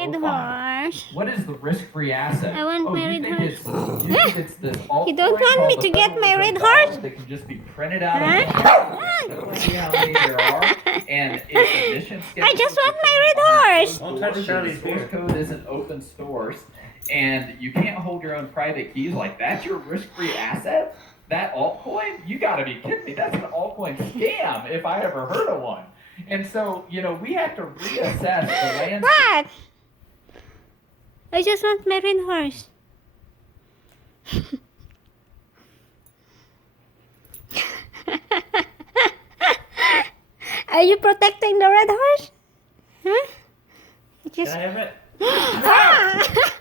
Red horse. What is the risk-free asset? I want my you red think horse. you think it's this altcoin You don't want me called to the get Federal my Reserve red dollar horse? that can just be printed out of Huh? Let's see how many there are, and its emission schedule. I just want my red horse. Don't touch Charlie's The source beer. code isn't open source, and you can't hold your own private keys like that's your risk-free asset? That altcoin? You gotta be kidding me. That's an altcoin scam if I ever heard of one. And so, we have to reassess the landscape. What? I just want my red horse. Are you protecting the red horse? Huh? Can I have it? Ah!